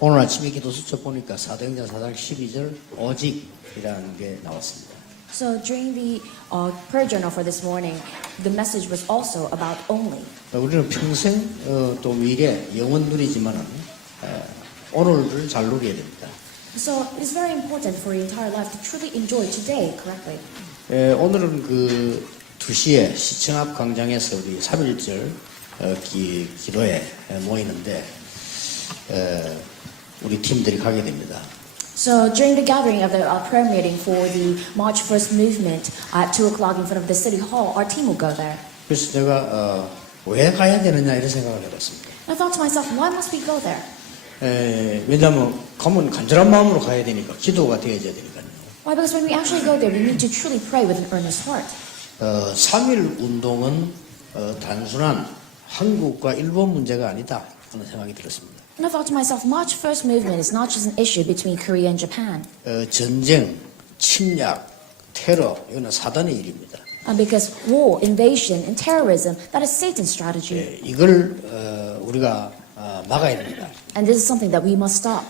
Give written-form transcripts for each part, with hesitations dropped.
오늘 아침에 기도 수첩 보니까 사도행전 4장 12절 오직이라는 게 나왔습니다. So during the prayer journal for this morning, the message was also about only. 우리는 평생 또 미래 영원 누리지만은 오늘을 잘 누려야 됩니다. So it's very important for your entire life to truly enjoy today correctly. 오늘은 그 2시에 시청 앞 광장에서 우리 3.1절 기도에 모이는데 우리 팀들이 가게 됩니다. So during the gathering of the prayer meeting for the March 1st movement at 2 o'clock in front of the City Hall, our team will go there. 그래서 제가 왜 가야 되느냐 이런 생각을 해봤습니다. And I thought to myself, why must we go there? 왜냐하면 가면 간절한 마음으로 가야 되니까 기도가 되어져야 되니까요. Why? Because when we actually go there, we need to truly pray with an earnest heart. 3.1 운동은 단순한 한국과 일본 문제가 아니다 하는 생각이 들었습니다. And I thought to myself, March 1st movement is not just an issue between Korea and Japan. 전쟁, 침략, 테러 이거는 사단의 일입니다. Because war, invasion, and terrorism, that is Satan's strategy. 이걸 우리가 막아야 됩니다. And this is something that we must stop.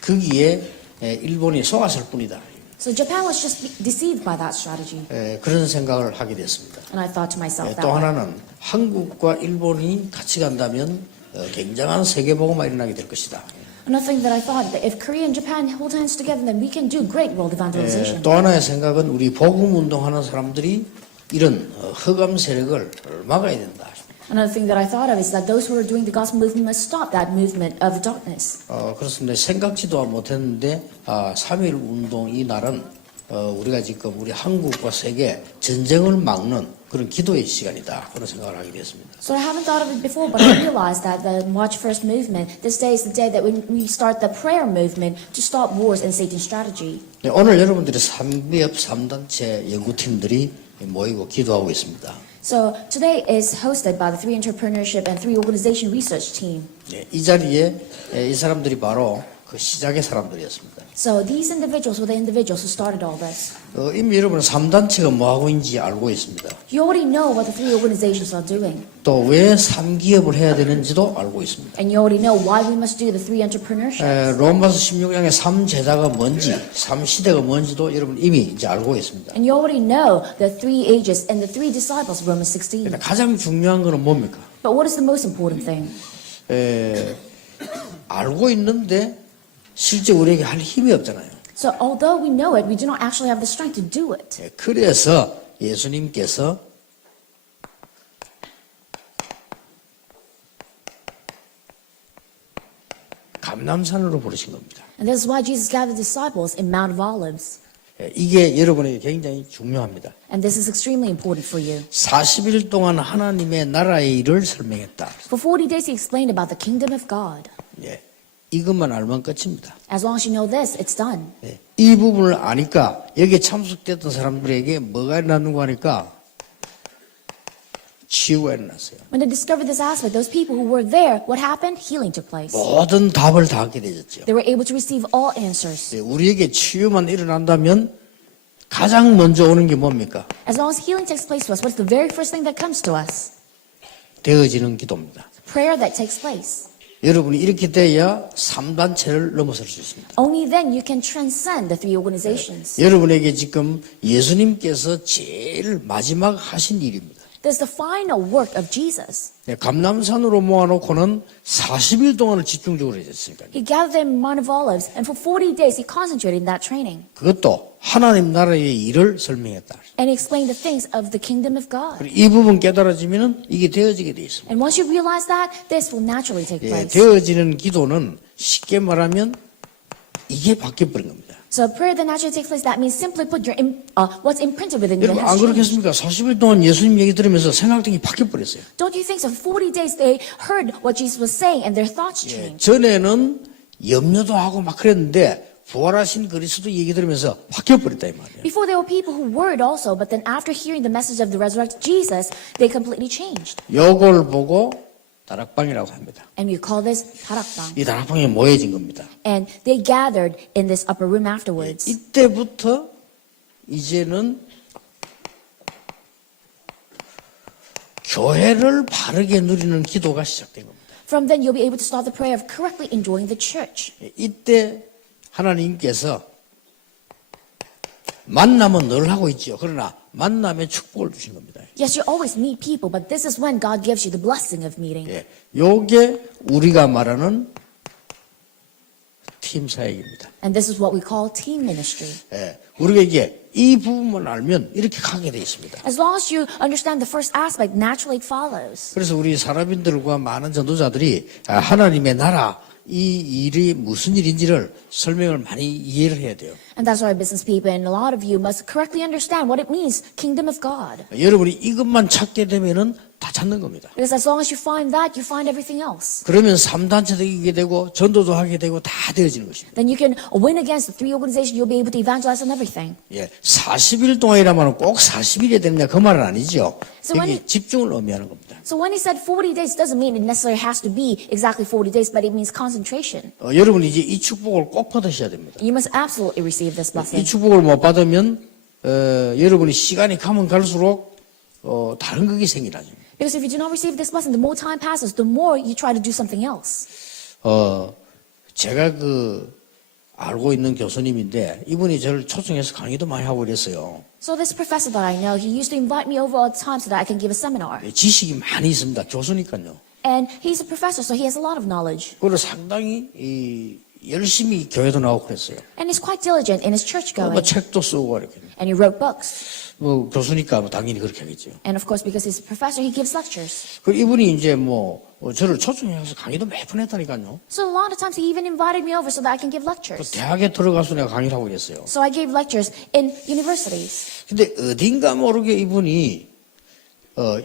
거기에 일본이 속았을 뿐이다. So Japan was just deceived by that strategy. 그런 생각을 하게 됐습니다. And I thought to myself that 또 way. 하나는 한국과 일본이 같이 간다면 굉장한 세계복음화 일어나게 될 것이다. Another thing that I thought, that if Korea and Japan hold hands together, then we can do great world evangelization. 또 하나의 생각은 우리 복음 운동하는 사람들이 이런 흑암 세력을 막아야 된다. Another thing that I thought of is that those who are doing the gospel movement must stop that movement of darkness. 그렇습니다. 생각지도 못했는데 3.1 운동 이 날은 우리가 지금 우리 한국과 세계 전쟁을 막는 그런 기도의 시간이다. 그런 생각을 하게 됐습니다. So I haven't thought of it before, but I realized that the March 1st movement, this day is the day that we start the prayer movement to stop wars and Satan's strategy. 네, 오늘 여러분들이 3기업 3단체 연구팀들이 모이고 기도하고 있습니다. So today is hosted by the 3 Entrepreneurship and 3 Organization Research Team. 네, 이 자리에 이 사람들이 바로 그 시작의 사람들이었습니다. So these individuals were the individuals who started all this. 이미 여러분은 3단체가 뭐하고 있는지 알고 있습니다. You already know what the 3 organizations are doing. 또 왜 3기업을 해야 되는지도 알고 있습니다. And you already know why we must do the 3 entrepreneurships. 로마서 16장의 3제자가 뭔지, 3시대가 뭔지도 여러분 이미 이제 알고 있습니다. And you already know the 3 ages and the 3 disciples of Romans 16. 그러나 가장 중요한 거는 뭡니까? But what is the most important thing? 알고 있는데 실제 우리에게 할 힘이 없잖아요. So although we know it, we do not actually have the strength to do it. 그래서 예수님께서 감람산으로 부르신 겁니다. And this is why Jesus gathered disciples in Mount of Olives. 이게 여러분에게 굉장히 중요합니다. And this is extremely important for you. 40일 동안 하나님의 나라의 일을 설명했다. For 40 days he explained about the kingdom of God. 이것만 알면 끝입니다. As long as you know this, it's done. 이 부분을 아니까 여기에 참석됐던 사람들에게 뭐가 일어났는가 하니까 치유가 일어났어요. When they discovered this aspect, those people who were there, what happened? Healing took place. 모든 답을 다 얻게 되었죠. They were able to receive all answers. 우리에게 치유만 일어난다면 가장 먼저 오는 게 뭡니까? As long as healing takes place to us, what's the very first thing that comes to us? 되어지는 기도입니다. Prayer that takes place. 여러분이 이렇게 돼야 3단체를 넘어설 수 있습니다. Only then you can transcend the 3 organizations. 여러분에게 지금 예수님께서 제일 마지막 하신 일입니다. There's the final work of Jesus. 감람산으로 모아놓고는 40일 동안을 집중적으로 했으니까요. He gathered them in Mount of Olives, and for 40 days he concentrated in that training. 그것도 하나님 나라의 일을 설명했다. And he explained the things of the kingdom of God. 그리고 이 부분 깨달아지면 이게 되어지게 돼 있습니다. And once you realize that, this will naturally take place. 되어지는 기도는 쉽게 말하면 이게 바뀌어버린 겁니다. So prayer that naturally takes place, that means simply put what's imprinted within you 여러분 has 안 changed. 그렇겠습니까? 40일 동안 예수님 얘기 들으면서 생각들이 바뀌어버렸어요. Don't you think so? 40 days they heard what Jesus was saying and their thoughts changed. 전에는 염려도 하고 막 그랬는데 부활하신 그리스도 얘기 들으면서 바뀌어버렸다 이 말이에요. Before there were people who worried also, but then after hearing the message of the resurrected Jesus, they completely changed. 요걸 보고 다락방이라고 합니다. And we call this 다락방. 이 다락방에 모여진 겁니다. And they gathered in this upper room afterwards. 이때부터 이제는 교회를 바르게 누리는 기도가 시작된 겁니다. From then, you'll be able to start the prayer of correctly enjoying the church. 이때 하나님께서 만남은 늘 하고 있죠. 그러나 만남에 축복을 주신 겁니다. Yes, you always meet people, but this is when God gives you the blessing of meeting. 예, 요게 우리가 말하는 팀 사역입니다. And this is what we call team ministry. 예, 우리가 이게 이 부분만 알면 이렇게 가게 돼 있습니다. As long as you understand the first aspect, naturally it follows. 그래서 우리 사람인들과 많은 전도자들이 하나님의 나라 이 일이 무슨 일인지를 설명을 많이 이해를 해야 돼요. And that's why business people and a lot of you must correctly understand what it means, kingdom of God. 여러분이 이것만 찾게 되면은 다 찾는 겁니다. Because as long as you find that, you find everything else. 그러면 3단체도 이기게 되고 전도도 하게 되고 다 되어지는 것입니다. Then you can win against the three organizations, you'll be able to evangelize on everything. 예, 40일 동안이라면 꼭 40일이 되느냐 그 말은 아니죠. So when 이게 집중을 의미하는 겁니다. So when he said 40 days, doesn't mean it necessarily has to be exactly 40 days, but it means concentration. 여러분이 이제 이 축복을 꼭 받으셔야 됩니다. You must absolutely receive this 이 blessing. 축복을 못 받으면 여러분이 시간이 가면 갈수록 다른 것이 생기나죠. Because if you do not receive this blessing, the more time passes, the more you try to do something else. 제가 알고 있는 교수님인데 이분이 저를 초청해서 강의도 많이 하고 그랬어요. So this professor that I know, he used to invite me over all the time so that I can give a seminar. 지식이 많이 있습니다. 교수니까요. And he's a professor, so he has a lot of knowledge. 그리고 상당히 열심히 교회도 나오고 그랬어요. And he's quite diligent in his church 뭐 going. 책도 쓰고 이렇게. And he wrote books. 뭐 교수니까 뭐 당연히 그렇게 하겠죠. And of course, because he's a professor, he gives lectures. 그 이분이 이제 저를 초청해서 강의도 몇 번 했다니까요. So a lot of times he even invited me over so that I can give 그 lectures. 대학에 들어가서 내가 강의를 하고 그랬어요. So I gave lectures in universities. 근데 어딘가 모르게 이분이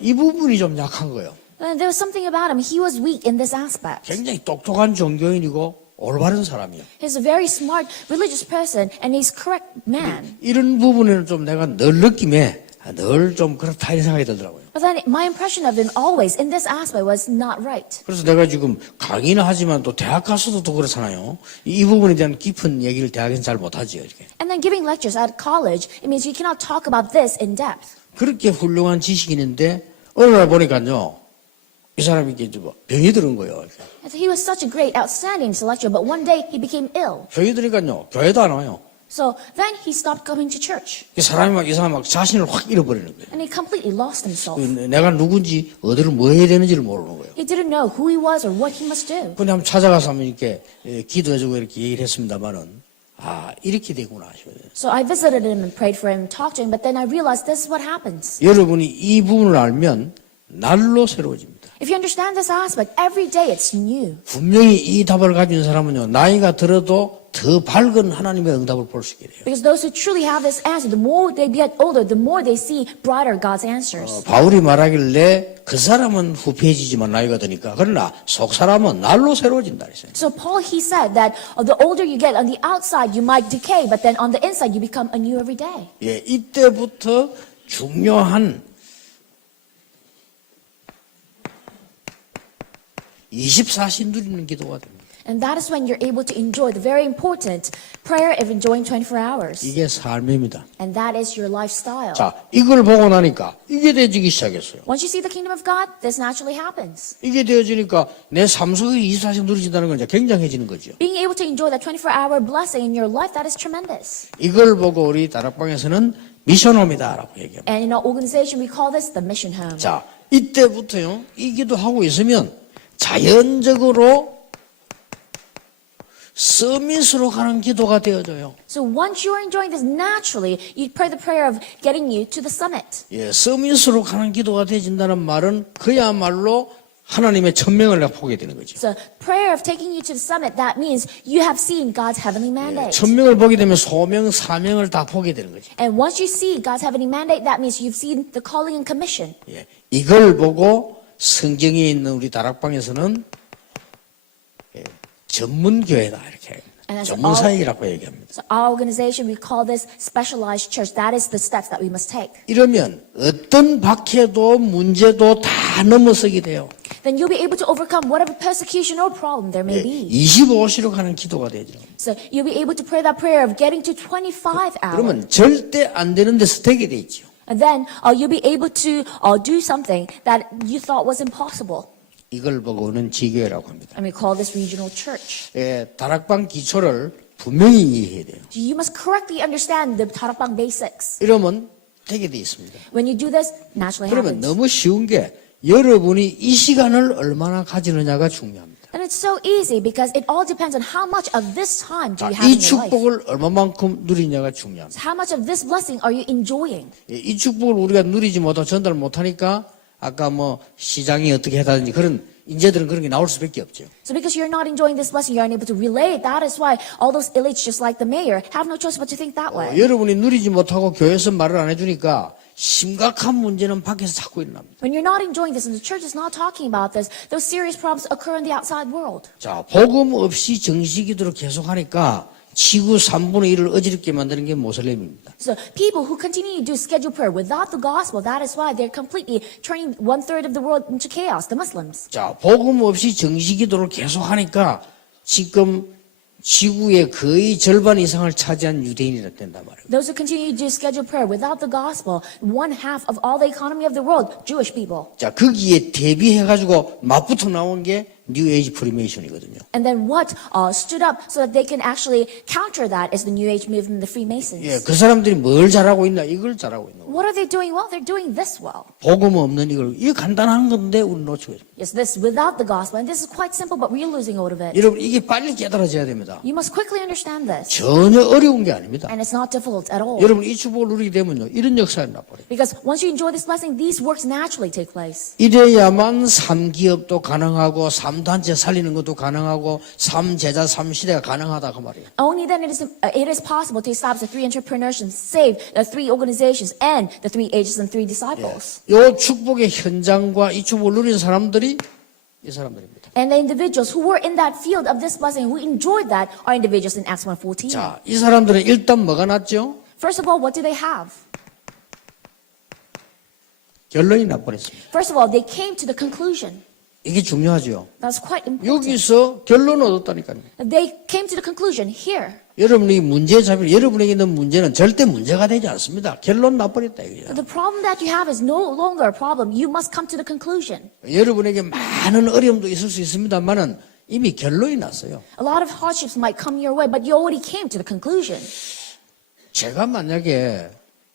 이 부분이 좀 약한 거예요. And there was something about him. He was weak in this aspect. 굉장히 똑똑한 종교인이고 올바른 사람이에요. He's a very smart religious person and he's correct man. 이런 부분에는 좀 내가 늘 느낌에 늘 좀 그렇다 이런 생각이 들더라고요. But then my impression of him always in this aspect was not right. 그래서 내가 지금 강의는 하지만 또 대학 가서도 또 그렇잖아요. 이 부분에 대한 깊은 얘기를 대학에서 잘 못하지요. 이렇게. And then giving lectures at college, it means you cannot talk about this in depth. 그렇게 훌륭한 지식이 있는데 어느 날 보니까요. 이 사람이 이게 병이 들은 거예요. 이렇게. And so he was such a great, outstanding lecturer, but one day he became ill. 병이 들으니까요. 교회도 안 와요. So then he stopped coming to church. 이 사람이 이 사람 자신을 확 잃어버리는 거예요. And he completely lost himself. 내가 누군지 어디를 뭐 해야 되는지를 모르는 거예요. He didn't know who he was or what he must do. 근데 한번 찾아가서 한번 이렇게 기도해주고 이렇게 얘기를 했습니다만은 이렇게 되구나 하셔야 돼요. So I visited him and prayed for him and talked to him, but then I realized this is what happens. 여러분이 이 부분을 알면 날로 새로워집니다. If you understand this aspect, every day it's new. 분명히 이 답을 가진 사람은요, 나이가 들어도 더 밝은 하나님의 응답을 볼 수 있게 돼요. Because those who truly have this answer, the more they get older, the more they see brighter God's answers. 바울이 말하길래 그 사람은 후패해지지만 나이가 드니까 그러나 속 사람은 날로 새로워진다 그랬어요. So Paul, he said that the older you get on the outside, you might decay, but then on the inside, you become anew every day. 예, 이때부터 중요한 24시 누리는 기도가 됩니다. And that is when you're able to enjoy the very important prayer of enjoying 24 hours. 이게 삶입니다. And that is your lifestyle. 자, 이걸 보고 나니까 이게 되어지기 시작했어요. Once you see the kingdom of God, this naturally happens. 이게 되어지니까 내 삶 속에 24시 누려진다는 건 이제 굉장해지는 거죠. Being able to enjoy that 24-hour blessing in your life, that is tremendous. 이걸 보고 우리 다락방에서는 미션홈이다라고 얘기합니다. And in our organization, we call this the mission home. 자, 이때부터요, 이 기도하고 있으면 자연적으로 서밋으로 가는 기도가 되어져요. So once you are enjoying this naturally, you pray the prayer of getting you to the summit. 예, 서밋으로 가는 기도가 되어진다는 말은 그야말로 하나님의 천명을 내가 보게 되는 거죠. So prayer of taking you to the summit, that means you have seen God's heavenly mandate. 천명을 보게 되면 소명, 사명을 다 보게 되는 거죠. And once you see God's heavenly mandate, that means you've seen the calling and commission. 예, 이걸 보고 성경에 있는 우리 다락방에서는 전문교회다 이렇게 전문사역이라고 얘기합니다. So our organization, we call this specialized church. That is the steps that we must take. 이러면 어떤 박해도 문제도 다 넘어서게 돼요. Then you'll be able to overcome whatever persecution or problem there may be. 25시로 가는 기도가 되죠. So you'll be able to pray that prayer of getting to 25 hours. 그러면 절대 안 되는 데서 되게 돼 있죠. And then you'll be able to do something that you thought was impossible. 이걸 보고는 지교회라고 합니다. And we call this regional church. 다락방 기초를 분명히 이해해야 돼요. You must correctly understand the Tarapang basics. 이러면 되게 돼 있습니다. When you do this, naturally 그러면 happens. 너무 쉬운 게 여러분이 이 시간을 얼마나 가지느냐가 중요합니다. And it's so easy because it all depends on how much of this time do 자, you have 이 in your life. 축복을 얼마만큼 누리냐가 중요합니다. How much of this blessing are you enjoying? 이 축복을 우리가 누리지 못하고 전달 못하니까 아까 뭐 시장이 어떻게 해다든지 그런 인재들은 그런 게 나올 수밖에 없죠. So because you're not enjoying this blessing, you're unable to relate. That is why all those elites, just like the mayor, have no choice but to think that way. 여러분이 누리지 못하고 교회에서 말을 안 해주니까 심각한 문제는 밖에서 자꾸 일어납니다. When you're not enjoying this and the church is not talking about this, those serious problems occur in the outside world. 자, 복음 없이 정식기도를 계속하니까 지구 3분의 1을 어지럽게 만드는 게 모슬렘입니다. So people who continue to do scheduled prayer without the gospel, that is why they're completely turning 1/3 of the world into chaos, the Muslims. 자, 복음 없이 정식기도를 계속하니까 지금 지구의 거의 절반 이상을 차지한 유대인이 된단 말이에요. Those who continue to do scheduled prayer without the gospel, 1/2 of all the economy of the world, Jewish people. 자, 거기에 대비해가지고 맞붙어 나온 게 뉴 에이지 프리메이션이거든요. And then what stood up so that they can actually counter that is the New Age movement, the Freemasons. 예, 그 사람들이 뭘 잘하고 있나? 이걸 잘하고 있는 거예요. What are they doing well? They're doing this well. 복음 없는 이거 간단한 건데 우리 놓치고 있어요. Yes, this without the gospel, and this is quite simple, but we're losing hold of it. 여러분, 이게 빨리 깨달아져야 됩니다. You must quickly understand this, 전혀 어려운 게 아닙니다. and it's not difficult at all. 여러분, 이 축복을 누리게 되면요, 이런 역사가 나버려요. Because once you enjoy this blessing, these works naturally take place. 이래야만 3기업도 가능하고 3단체 살리는 것도 가능하고 3제자 3시대가 가능하다 그 말이에요. Only then it is possible to establish the 3 entrepreneurs, save the 3 organizations, and the 3 ages and 3 disciples. 이 축복의 현장과 이 축복을 누리는 사람들이 이 사람들입니다. And the individuals who were in that field of this blessing, who enjoyed that, are individuals in Acts 1:14. 자, 이 사람들은 일단 뭐가 났죠? First of all, what do they have? 결론이 나버렸습니다. First of all, they came to the conclusion. 이게 중요하죠. That's quite important. 여기서 결론을 얻었다니까요. They came to the conclusion here. 여러분이 문제 잡을 여러분에게 있는 문제는 절대 문제가 되지 않습니다. 결론 나버렸다 이거죠. The problem that you have is no longer a problem. You must come to the conclusion. 여러분에게 많은 어려움도 있을 수 있습니다만은 이미 결론이 났어요. A lot of hardships might come your way, but you already came to the conclusion. 제가 만약에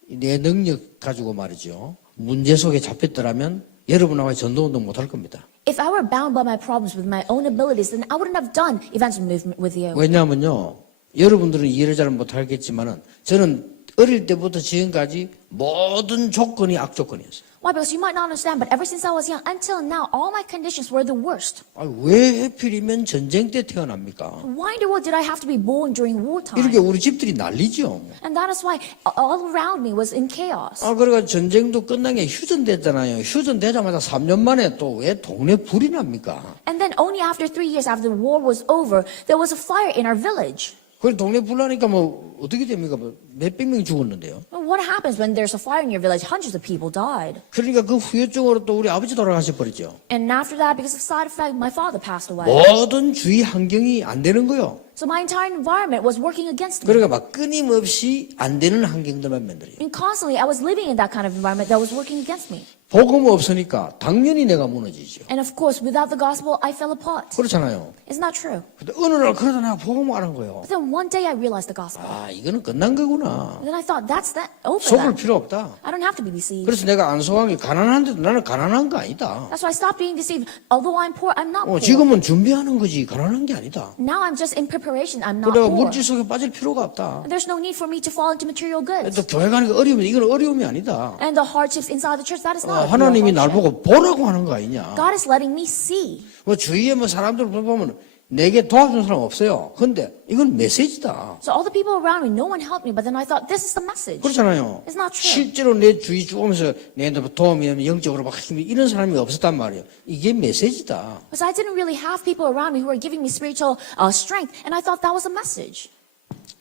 내 능력 가지고 말이죠. 문제 속에 잡혔더라면 여러분하고 전도운동 못할 겁니다. If I were bound by my problems with my own abilities, then I wouldn't have done evangelism movement with you. 왜냐하면요. 여러분들은 이해를 잘 못하겠지만은 저는 어릴 때부터 지금까지 모든 조건이 악조건이었어요. Why? Because you might not understand, but ever since I was young until now, all my conditions were the worst. 왜 하필이면 전쟁 때 태어납니까? Why in the world did I have to be born during wartime? 이렇게 우리 집들이 난리죠. And that is why all around me was in chaos. 그래가 전쟁도 끝난 게 휴전됐잖아요. 휴전되자마자 3년 만에 또 왜 동네 불이 납니까? And then only after 3 years after the war was over, there was a fire in our village. 그 동네 불 나니까 뭐 어떻게 됩니까? 뭐 몇백 명이 죽었는데요. Well, what happens when there's a fire in your village? Hundreds of people died. 그러니까 그 후유증으로 또 우리 아버지 돌아가셔 버렸죠. And after that, because of side effect, my father passed away. 모든 주위 환경이 안 되는 거요. So my entire environment was working against me. 그러니까 막 끊임없이 안 되는 환경들만 만들어요. And constantly, I was living in that kind of environment that was working against me. 복음 없으니까 당연히 내가 무너지죠. And of course, without the gospel, I fell apart. 그렇잖아요. Isn't that true? 근데 어느 날 그러다 내가 복음을 아는 거예요. But then one day I realized the gospel. 이거는 끝난 거구나. And then I thought, that's that over 속을 that. 필요 없다. I don't have to be deceived. 그래서 내가 안 속한 게 가난한데도 나는 가난한 거 아니다. That's why I stopped being deceived. Although I'm poor, I'm not poor. 지금은 준비하는 거지 가난한 게 아니다. Now I'm just in preparation. I'm not 그래가 poor. 물질 속에 빠질 필요가 없다. And there's no need for me to fall into material goods. 또 교회 가는 게 어려우면 이건 어려움이 아니다. And the hardships inside the church, that is not a real 하나님이 날 hardship. 보고 보라고 하는 거 아니냐. God is letting me see. 뭐 주위에 뭐 사람들 보면 내게 도와주는 사람 없어요. 근데 이건 메시지다. So all the people around me, no one helped me, but then I thought, this is the message. 그렇잖아요. It's not true. 실제로 내 주위 쭉 오면서 내한테 도움이 영적으로 막 힘이 이런 사람이 없었단 말이에요. 이게 메시지다. Because I didn't really have people around me who were giving me spiritual strength, and I thought that was a message.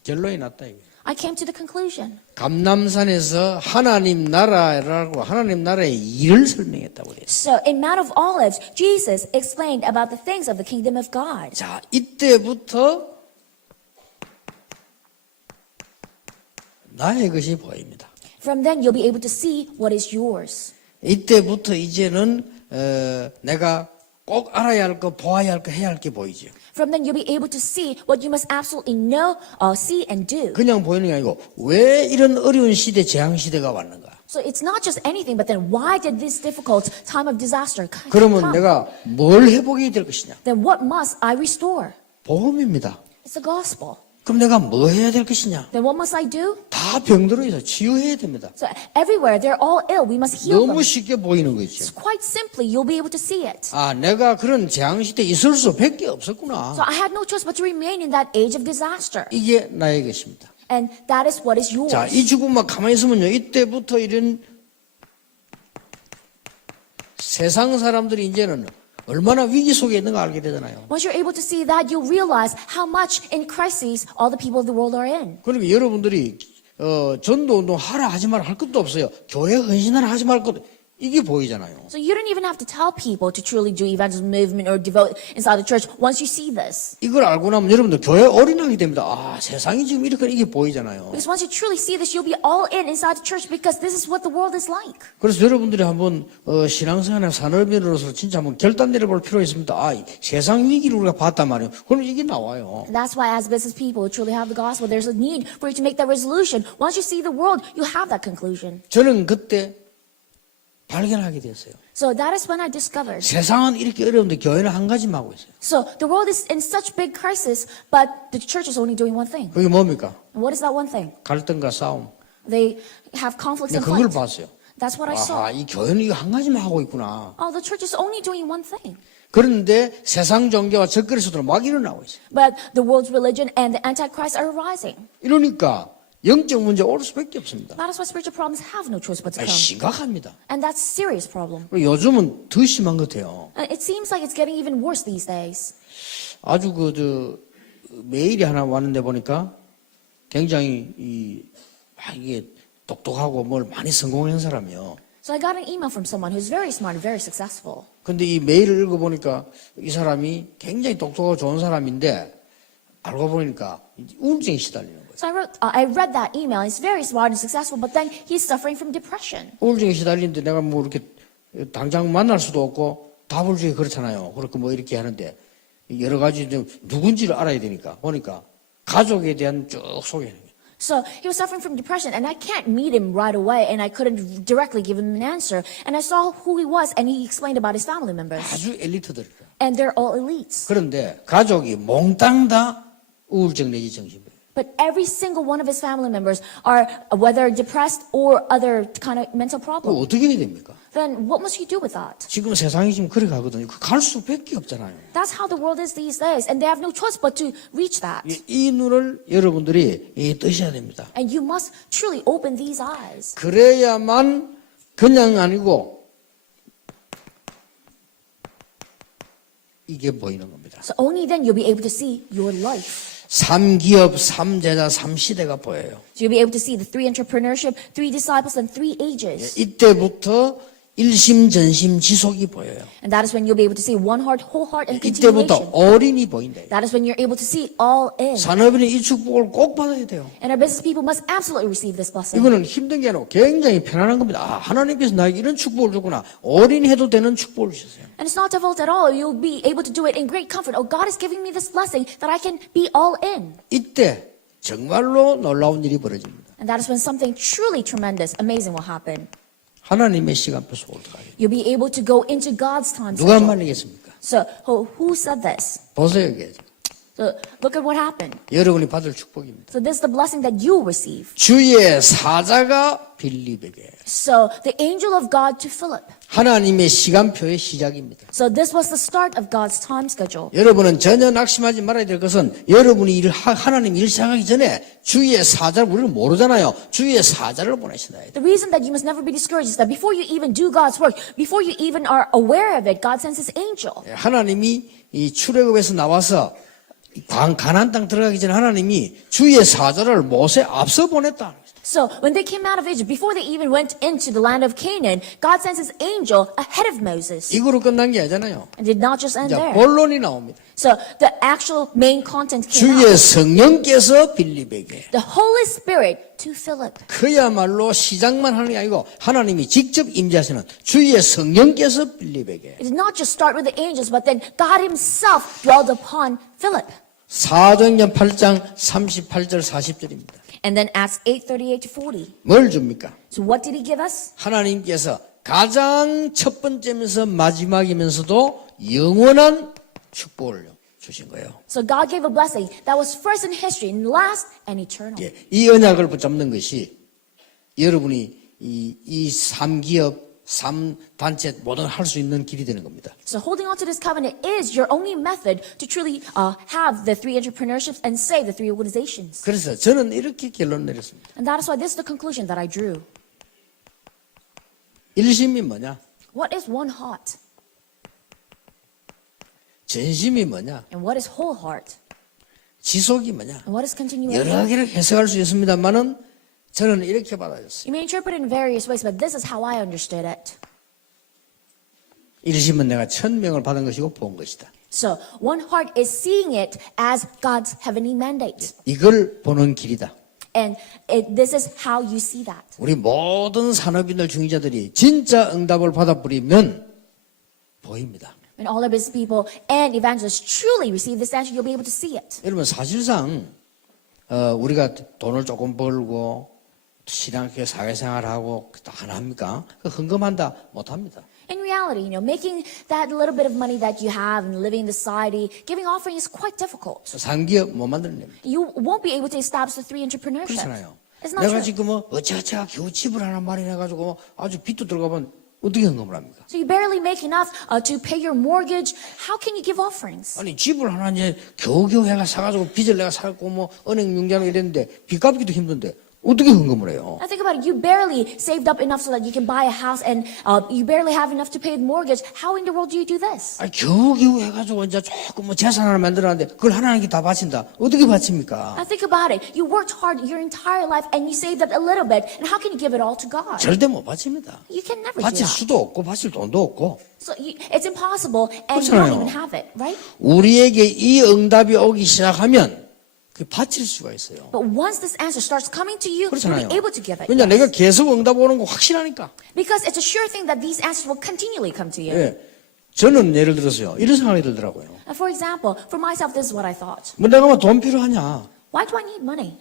결론이 났다 이게. I came to the conclusion. 감남산에서 하나님 나라라고 하나님 나라의 일을 설명했다고 그래요. So in Mount of Olives, Jesus explained about the things of the kingdom of God. 자, 이때부터 나의 것이 보입니다. From then, you'll be able to see what is yours. 이때부터 이제는 내가 꼭 알아야 할 거, 보아야 할 거, 해야 할 게 보이죠. From then, you'll be able to see what you must absolutely know, see, and do. 그냥 보이는 게 아니고 왜 이런 어려운 시대, 재앙 시대가 왔는가? So it's not just anything, but then why did this difficult time of disaster 그러면 come? 내가 뭘 회복해야 될 것이냐? Then what must I restore? 복음입니다. It's the gospel. 그럼 내가 뭐 해야 될 것이냐? Then what must I do? 다 병들어 있어 치유해야 됩니다. So everywhere, they're all ill. We must heal them. 너무 쉽게 보이는 거죠. It's quite simply, you'll be able to see it. 아, 내가 그런 재앙 시대에 있을 수밖에 없었구나. So I had no choice but to remain in that age of disaster. 이게 나의 것입니다. And that is what is yours. 자, 이 죽음만 가만히 있으면요, 이때부터 이런 세상 사람들이 이제는 얼마나 위기 속에 있는가 알게 되잖아요. Once you're able to see that, you'll realize how much in crises all the people of the world are in. 그러니까 여러분들이 전도 운동 하라 하지 마라 할 것도 없어요. 교회 헌신하라 하지 말 것도 이게 보이잖아요. So you don't even have to tell people to truly do evangelism movement or devote inside the church once you see this. 이걸 알고 나면 여러분들 교회 올인하게 됩니다. 아, 세상이 지금 이렇게 이게 보이잖아요. Because once you truly see this, you'll be all in inside the church because this is what the world is like. 그래서 여러분들이 한번 신앙생활의 산업인으로서 진짜 한번 결단 내려볼 필요가 있습니다. 아, 세상 위기를 우리가 봤단 말이에요. 그럼 이게 나와요. And that's why as business people who truly have the gospel, there's a need for you to make that resolution. Once you see the world, you have that conclusion. 저는 그때 발견하게 됐어요. So that is when I discovered. 세상은 이렇게 어려운데 교회는 한 가지만 하고 있어요. So the world is in such big crisis, but the church is only doing one thing. 그게 뭡니까? And what is that one thing? 갈등과 싸움. They have conflicts and 그걸 fights. 봤어요. That's what I saw. 아하, 이 교회는 이거 한 가지만 하고 있구나. Oh, the church is only doing one thing. 그런데 세상 종교와 적그리스도는 막 일어나고 있어요. But the world's religion and the Antichrist are rising. 이러니까 영적 문제 올 수밖에 없습니다. That is why spiritual problems have no choice but to 아니, come. 심각합니다. And that's a serious problem. 그리고 요즘은 더 심한 것 같아요. And it seems like it's getting even worse these days. 아주 메일이 하나 왔는데 보니까 굉장히 이게 똑똑하고 뭘 많이 성공한 사람이요. So I got an email from someone who's very smart and very successful. 근데 이 메일을 읽어보니까 이 사람이 굉장히 똑똑하고 좋은 사람인데 알고 보니까 우울증에 시달리는 거예요. So I read that email. He's very smart and successful, but then he's suffering from depression. 우울증에 시달리는데 내가 뭐 이렇게 당장 만날 수도 없고 답을 주기 그렇잖아요. 그렇게 뭐 이렇게 하는데 여러 가지 좀 누군지를 알아야 되니까 보니까 가족에 대한 쭉 소개하는 거예요. So he was suffering from depression, and I can't meet him right away, and I couldn't directly give him an answer. And I saw who he was, and he explained about his family members. 아주 엘리트들이라. And they're all elites. 그런데 가족이 몽땅 다 우울증 내지 정신병. But every single one of his family members are whether depressed or other kind of mental 그거 problem. 어떻게 해야 됩니까? Then what must you do with that? 지금 세상이 지금 그래 가거든요. 갈 수밖에 없잖아요. That's how the world is these days, and they have no choice but to reach that. 이 눈을 여러분들이 뜨셔야 됩니다. And you must truly open these eyes. 그래야만 그냥 아니고 이게 보이는 겁니다. So only then you'll be able to see your life. 3기업, 3제자, 3시대가 보여요. So you'll be able to see the 3 entrepreneurship, 3 disciples, and 3 ages. 이때부터 일심전심 지속이 보여요. And that is when you'll be able to see one heart, whole heart, and 이때부터 continuation. 올인이 보인다. That is when you're able to see all in. 산업인은 이 축복을 꼭 받아야 돼요. And our business people must absolutely receive this blessing. 이거는 힘든 게 아니고 굉장히 편안한 겁니다. 아, 하나님께서 나에게 이런 축복을 주구나. 올인해도 되는 축복을 주셨어요. And it's not difficult at all. You'll be able to do it in great comfort. Oh, God is giving me this blessing that I can be all in. 이때 정말로 놀라운 일이 벌어집니다. And that is when something truly tremendous, amazing will happen. 하나님의 시간표 속으로 들어가요. You'll be able to go into God's time 누가 schedule. 말리겠습니까? So who said this? 보세요, 이게. So look at what happened. 여러분이 받을 축복입니다. So this is the blessing that you'll receive. 주의 사자가 빌립에게. So the angel of God to Philip. 하나님의 시간표의 시작입니다. So this was the start of God's time schedule. 여러분은 전혀 낙심하지 말아야 될 것은 여러분이 하나님 일 시작하기 전에 주의 사자를 우리는 모르잖아요. 주의 사자를 보내신다. The reason that you must never be discouraged is that before you even do God's work, before you even are aware of it, God sends his angel. 하나님이 이 출애굽에서 나와서 가나안 땅 들어가기 전에 하나님이 주의 사자를 모세 앞서 보냈다. So when they came out of Egypt, before they even went into the land of Canaan, God sends his angel ahead of Moses. 이거로 끝난 게 아니잖아요. And did not just end 이제 there. 본론이 나옵니다. So the actual main content came 주의 out. 성령께서 빌립에게 The Holy Spirit to Philip. 그야말로 시작만 하는 게 아니고 하나님이 직접 임재하시는 주의 성령께서 빌립에게 It did not just start with the angels, but then God himself dwelled upon Philip. 사도행전 8장 38절 40절입니다. And then Acts 8:38 to 40. 뭘 줍니까? So what did he give us? 하나님께서 가장 첫 번째면서 마지막이면서도 영원한 축복을 주신 거예요. So God gave a blessing that was first in history, and last and eternal. 예, 이 언약을 붙잡는 것이 여러분이 이 3기업, 3단체 뭐든 할 수 있는 길이 되는 겁니다. So holding on to this covenant is your only method to truly have the 3 entrepreneurships and save the 3 organizations. 그래서 저는 이렇게 결론 내렸습니다. And that is why this is the conclusion that I drew. 일심이 뭐냐? What is one heart? 전심이 뭐냐? And what is whole heart? 지속이 뭐냐? And what is continuation? 여러 개를 해석할 수 있습니다만은 저는 이렇게 받아줬어요. You may interpret it in various ways, but this is how I understood it. 일심은 내가 1000명을 받은 것이고 본 것이다. So one heart is seeing it as God's heavenly mandate. 이걸 보는 길이다. And this is how you see that. 우리 모든 산업인들 중위자들이 진짜 응답을 받아버리면 보입니다. When all our business people and evangelists truly receive this answer, you'll be able to see it. 여러분 사실상 우리가 돈을 조금 벌고 신앙교 사회생활하고 다 하나 합니까? 헌금한다 못합니다. In reality, making that little bit of money that you have and living in society, giving offering is quite difficult. 상기업 못 만들어냅니다. You won't be able to establish the 3 entrepreneurship. 그렇잖아요. It's not 내가 true. 지금 어찌어찌가 겨우 집을 하나 마련해가지고 아주 빚도 들어가면 어떻게 헌금을 합니까? So you barely make enough to pay your mortgage. How can you give offerings? 아니 집을 하나 이제 겨우겨우 해가 사가지고 빚을 내가 사고 뭐 은행 융자로 이랬는데 빚 갚기도 힘든데 어떻게 헌금을 해요? Now think about it. You barely saved up enough so that you can buy a house, and you barely have enough to pay the mortgage. How in the world do you do this? 아니 겨우겨우 해가지고 이제 조금 뭐 재산 하나 만들었는데 그걸 하나님께 다 바친다. 어떻게 바칩니까? Now think about it. You worked hard your entire life, and you saved up a little bit, and how can you give it all to God? 절대 못 바칩니다. You can never do 바칠 that. 수도 없고 바칠 돈도 없고. So it's impossible, and you don't 그렇잖아요. even have it, right? 우리에게 이 응답이 오기 시작하면 그 바칠 수가 있어요. But once this answer starts coming to you, you'll 그렇잖아요. be able to give it. 왜냐 Yes. 내가 계속 응답 오는 거 확실하니까. Because it's a sure thing that these answers will continually come to you. 예. 저는 예를 들어서요. 이런 생각이 들더라고요. And for example, for myself, this is what I thought. 뭐 내가 뭐 돈 필요하냐? Why do I need money?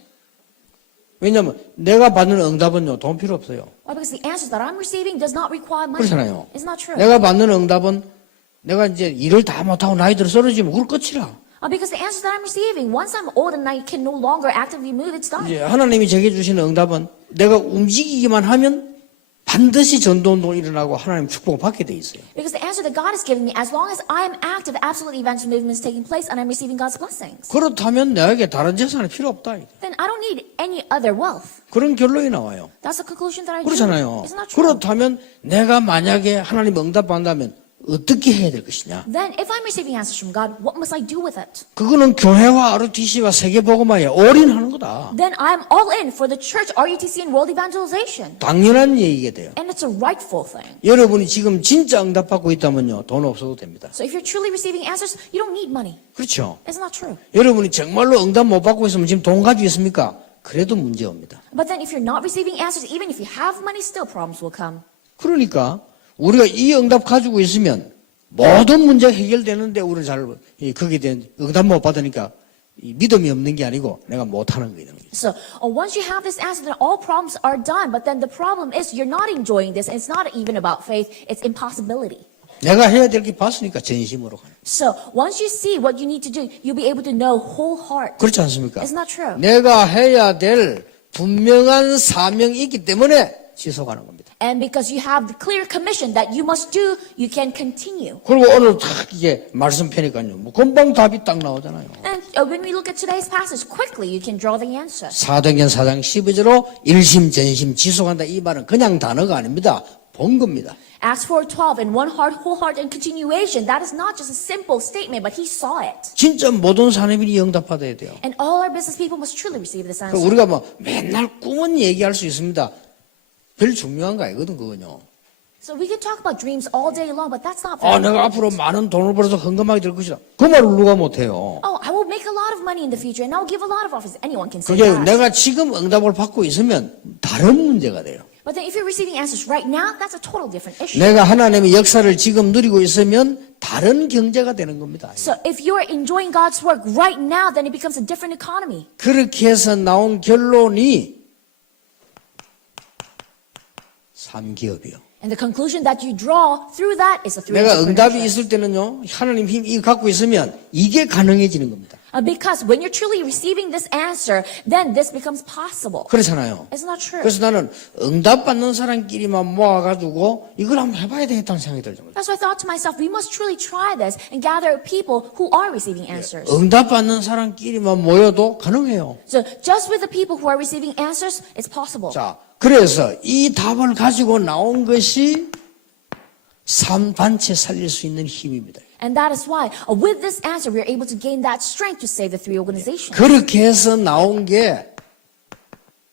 왜냐면 내가 받는 응답은요. 돈 필요 없어요. Why? Because the answers that I'm receiving does not require money. 그렇잖아요. It's not true. 내가 받는 응답은 내가 이제 일을 다 못하고 나이 들어 쓰러지면 그걸 끝이라. Because the answers that I'm receiving, once I'm old and I can no longer actively move, it's done. 이제 하나님이 제게 주시는 응답은 내가 움직이기만 하면 반드시 전도운동이 일어나고 하나님 축복을 받게 돼 있어요. Because the answer that God has given me, as long as I am active, absolutely evangelist movement is taking place and I'm receiving God's blessings. 그렇다면 내게 다른 재산이 필요 없다. Then I don't need any other wealth. 그런 결론이 나와요. That's the conclusion that I drew. 그렇잖아요. It's not true. 그렇다면 내가 만약에 하나님 응답 받는다면 어떻게 해야 될 것이냐? Then if I'm receiving answers from God, what must I do with it? 그거는 교회와 RUTC와 세계복음화에 올인하는 거다. Then I'm all in for the church, RUTC, and world evangelization. 당연한 얘기가 돼요. And it's a rightful thing. 여러분이 지금 진짜 응답받고 있다면요. 돈 없어도 됩니다. So if you're truly receiving answers, you don't need money. 그렇죠? It's not true. 여러분이 정말로 응답 못 받고 있으면 지금 돈 가지고 있습니까? 그래도 문제 옵니다. But then if you're not receiving answers, even if you have money, still problems will come. 그러니까 우리가 이 응답 가지고 있으면 모든 문제가 해결되는데 우리는 잘 거기에 대한 응답 못 받으니까 이 믿음이 없는 게 아니고 내가 못하는 거예요. So once you have this answer, then all problems are done. But then the problem is you're not enjoying this. And it's not even about faith. It's impossibility. 내가 해야 될 게 봤으니까 전심으로 가는. So once you see what you need to do, you'll be able to know whole heart. 그렇지 않습니까? It's not true. 내가 해야 될 분명한 사명이 있기 때문에 지속하는 겁니다. And because you have the clear commission that you must do, you can continue. 그리고 오늘 딱 이게 말씀 펴니까요. 뭐 금방 답이 딱 나오잖아요. And when we look at today's passage, quickly you can draw the answer. 사도행전 4장 12절로 일심 전심 지속한다 이 말은 그냥 단어가 아닙니다. 본 겁니다. Acts 4:12, in one heart, whole heart, and continuation. That is not just a simple statement, but he saw it. 진짜 모든 산업인이 응답받아야 돼요. And all our business people must truly receive this answer. 우리가 뭐 맨날 꿈은 얘기할 수 있습니다. 별 중요한 거 아니거든, 그거는요. So we can talk about dreams all day long, but that's not very 내가 앞으로 많은 돈을 벌어서 헌금하게 될 것이다. 그 말을 누가 못해요. Oh, I will make a lot of money in the future and I'll give a lot of offers. Anyone can say 그게 that. 내가 지금 응답을 받고 있으면 다른 문제가 돼요. But then if you're receiving answers right now, that's a total different issue. 내가 하나님의 역사를 지금 누리고 있으면 다른 경제가 되는 겁니다. So if you're enjoying God's work right now, then it becomes a different economy. 그렇게 해서 나온 결론이 3기업이요. And the conclusion that you draw through that is a three. 내가 응답이 있을 때는요, 하나님 힘 이거 갖고 있으면 이게 가능해지는 겁니다. Because when you're truly receiving this answer, then this becomes possible. 그렇잖아요. Isn't that true? 그래서 나는 응답 받는 사람끼리만 모아가지고 이걸 한번 해봐야 되겠다는 생각이 들죠. That's why I thought to myself, we must truly try this and gather people who are receiving answers. 응답 받는 사람끼리만 모여도 가능해요. So just with the people who are receiving answers, it's possible. 자, 그래서 이 답을 가지고 나온 것이 3단체 살릴 수 있는 힘입니다. And that is why, with this answer, we are able to gain that strength to save the three organizations. 그렇게 해서 나온 게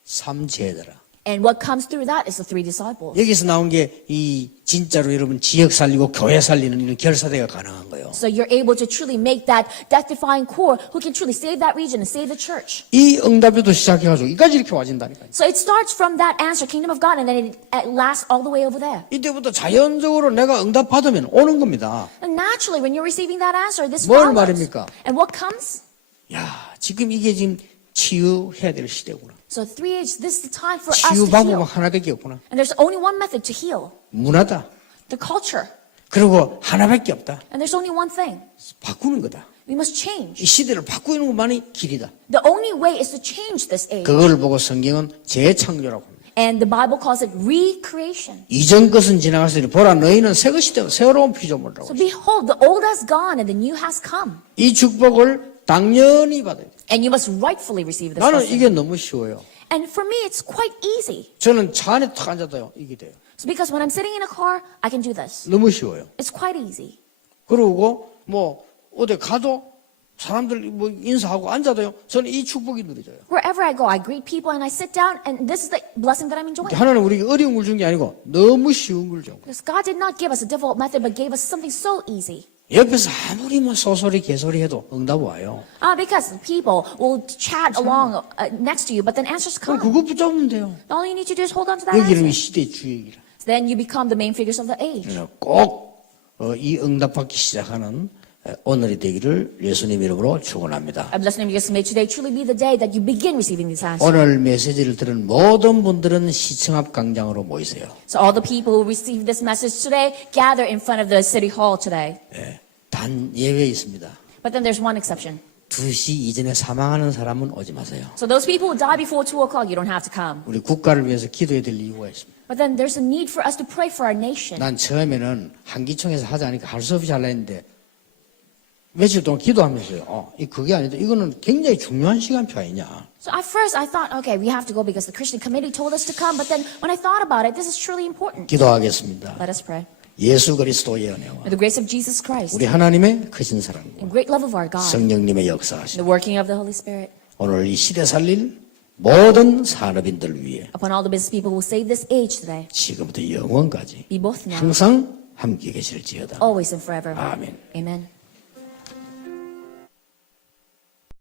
3제더라. And what comes through that is the three disciples. 여기서 나온 게 이 진짜로 여러분 지역 살리고 교회 살리는 이런 결사대가 가능한 거예요. So you're able to truly make that death-defying core who can truly save that region and save the church. 이 응답에도 시작해가지고 이까지 이렇게 와진다니까요. So it starts from that answer, kingdom of God, and then it lasts all the way over there. 이때부터 자연적으로 내가 응답 받으면 오는 겁니다. And naturally, when you're receiving that answer, this 뭘 follows. 말입니까? And what comes? 야, 지금 이게 지금 치유해야 될 시대구나. So 3H, this is the time for us 치유 to 방법은 heal. 하나밖에 없구나. And there's only one method to heal, 문화다. the culture. 그리고 하나밖에 없다. And there's only one thing. 바꾸는 거다. We must 이 change. 시대를 바꾸는 것만이 길이다. The only way is to change this age. 그걸 보고 성경은 재창조라고 합니다. And the Bible calls it recreation. 이전 것은 지나갔으니 보라 너희는 새 것이 되고 새로운 피조물이라고. So behold, the old has gone and the new has come. 이 축복을 당연히 받아야 돼. And you must rightfully receive this 나는 blessing. 이게 너무 쉬워요. And for me, it's quite easy. 저는 차 안에 탁 앉아도요. 이게 돼요. So because when I'm sitting in a car, I can do this. 너무 쉬워요. It's quite easy. 그리고 뭐 어디 가도 사람들 뭐 인사하고 앉아도요. 저는 이 축복이 누려져요. Wherever I go, I greet people and I sit down, and this is the blessing that I'm enjoying. 하나님 우리에게 어려운 걸 준 게 아니고 너무 쉬운 걸 준 거예요. Because God did not give us a difficult method, but gave us something so easy. 옆에서 아무리 뭐 소소리 개소리 해도 응답 와요. Because people will chat along next to you, but then answers 그럼 come. 그거 붙잡으면 돼요. All you need to do is hold on to that 여기는 이 answer. 시대의 주역이라. Then you become the main figures of the age. 꼭 이 응답받기 시작하는 오늘이 되기를 예수님 이름으로 축원합니다. I'm blessing because may today truly be the day that you begin receiving these answers. 오늘 메시지를 들은 모든 분들은 시청 앞 광장으로 모이세요. So all the people who receive this message today, gather in front of the city hall today. 예, 단 예외 있습니다. But then there's one exception. 2시 이전에 사망하는 사람은 오지 마세요. So those people who die before 2 o'clock, you don't have to come. 우리 국가를 위해서 기도해야 될 이유가 있습니다. But then there's a need for us to pray for our nation. 난 처음에는 한기총에서 하자니까 할 수 없이 하려 했는데 며칠 동안 기도하면서요. 그게 아니다. 이거는 굉장히 중요한 시간표 아니냐. So at first I thought, okay, we have to go because the Christian committee told us to come. But then when I thought about it, this is truly important. 기도하겠습니다. Let us pray. 예수 그리스도의 은혜와 With the grace of Jesus Christ 우리 하나님의 크신 사랑과 and great love of our God, 성령님의 역사하심 the working of the Holy Spirit, 오늘 이 시대 살릴 모든 산업인들 위해 upon all the business people who save this age today, 지금부터 영원까지 be both now, 항상 함께 계실지어다. always and forever. 아멘. Amen.